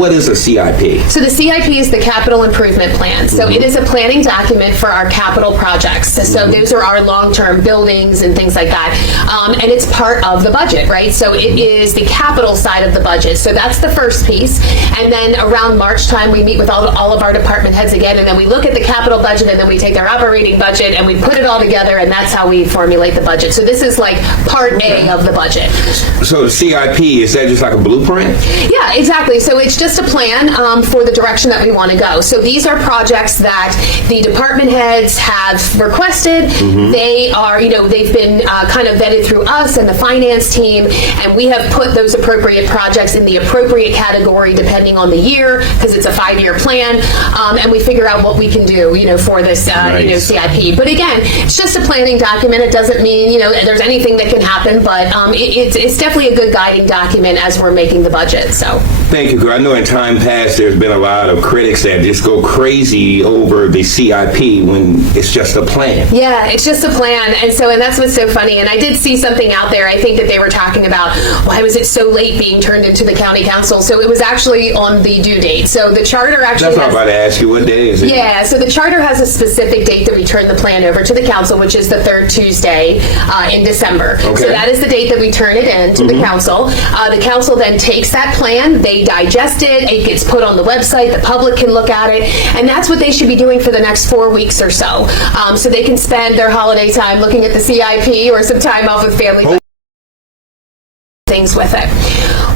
what is a CIP? So the CIP is the capital improvement plan. So it is a planning document for our capital projects. So those are our long-term buildings and things like that. And it's part of the budget, right? So it is the capital side of the budget. So that's the first piece. And then around March time, we meet with all of our department heads again, and then we look at the capital budget, and then we take their operating budget and we put it all together, and that's how we formulate the budget. So this is like part A of the budget. So the CIP, is that just like a blueprint? Yeah, exactly. So it's just a plan for the direction that we want to go. So these are projects that the department heads have requested. They are, they've been kind of vetted through us and the finance team, and we have put those appropriate projects in the appropriate category depending on the year, because it's a 5-year plan, and we figure out what we can do, for this, CIP. But again, it's just a planning document. It doesn't mean, there's anything that can happen, but it's definitely a good guiding document as we're making the budget. So. Thank you. I know in time past there's been a lot of critics that just go crazy over the CIP when it's just a plan. Yeah, it's just a plan. And that's what's so funny. And I did see something out there. I think that they were talking about why was it so late being turned into the county council. So it was actually on the due date. So the charter actually That's what I'm about to ask you. What day is it? Yeah, so the charter has a specific date that we turn the plan over to the council, which is the third Tuesday in December. Okay. So that is the date that we turn it in to the council. The council then takes that plan, they digest it, it gets put on the website, the public can look at it, and that's what they should be doing for the next 4 weeks or so. So they can spend their holiday time looking at the CIP or some time off with family. Things with it.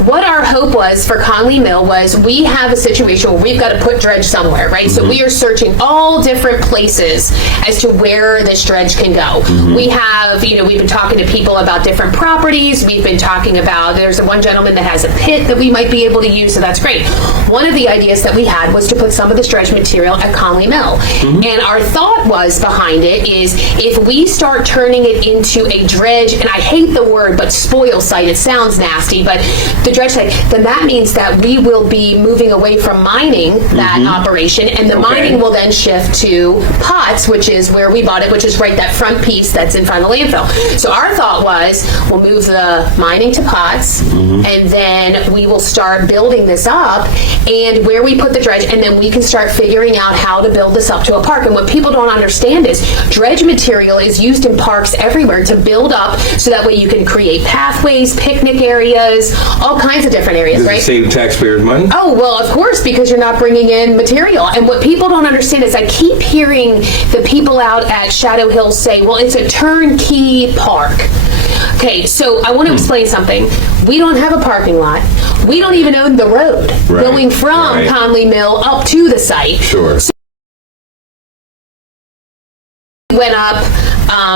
What our hope was for Conley Mill was we have a situation where we've got to put dredge somewhere, right? So we are searching all different places as to where this dredge can go. We have, we've been talking to people about different properties. We've been talking about, there's one gentleman that has a pit that we might be able to use, so that's great. One of the ideas that we had was to put some of this dredge material at Conley Mill. And our thought was behind it is if we start turning it into a dredge, and I hate the word, but spoil site, it sounds nasty, but the dredge site, then that means that we will be moving away from mining that operation, and the mining will then shift to Potts, which is where we bought it, which is right that front piece that's in front of the landfill. So our thought was we'll move the mining to Potts, and then we will start building this up, and where we put the dredge, and then we can start figuring out how to build this up to a park. And what people don't understand is dredge material is used in parks everywhere to build up, so that way you can create pathways, picnic areas, all kinds of different areas, Does right? it save taxpayers money? Oh, well, of course, because you're not bringing in material. And what people don't understand is I keep hearing the people out at Shadow Hill say, well, it's a turnkey park. Okay, so I want to explain something. We don't have a parking lot. We don't even own the road going from Conley Mill up to the site. Sure. So we went up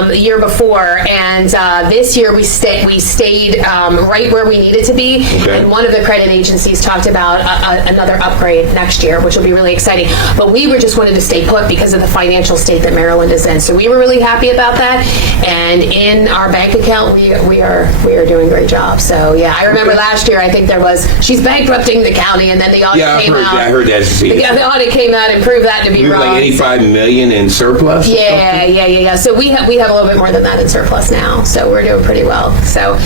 the year before, and this year we stayed right where we needed to be. And one of the credit agencies talked about another upgrade next year, which will be really exciting. But we just wanted to stay put because of the financial state that Maryland is in. So we were really happy about that. And in our bank account, we are doing a great job. So yeah, I remember last year I think there was she's bankrupting the county, and then the audit came out. I heard that. The audit came out and proved that to be wrong. Like $85 million in surplus. Yeah. So we have a little bit more than that in surplus now, so we're doing pretty well. So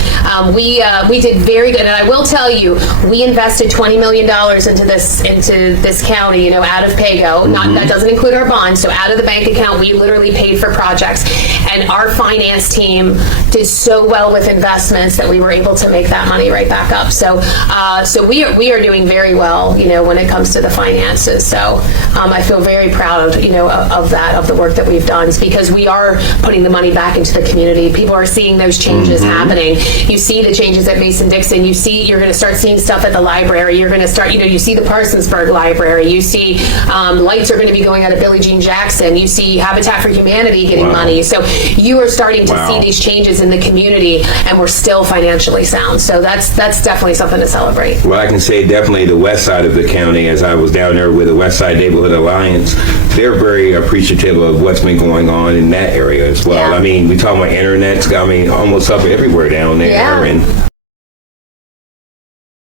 we did very good, and I will tell you, we invested $20 million into this county, out of PAYGO. That doesn't include our bonds. So out of the bank account, we literally paid for projects, and our finance team did so well with investments that we were able to make that money right back up. So we are doing very well, when it comes to the finances. So I feel very proud, of the work that we've done, because we are putting the money back into the community. People are seeing those changes happening. You see the changes at Mason-Dixon. You're going to start seeing stuff at the library. You're going to start, you see the Parsonsburg Library. You see lights are going to be going out at Billie Jean Jackson. You see Habitat for Humanity getting money. So you are starting to see these changes in the community, and we're still financially sound. So that's definitely something to celebrate. Well, I can say definitely the west side of the county, as I was down there with the West Side Neighborhood Alliance, they're very appreciative of what's been going on in that area as well. Yeah. I mean, we talk about internet's almost up everywhere down there. Yeah. And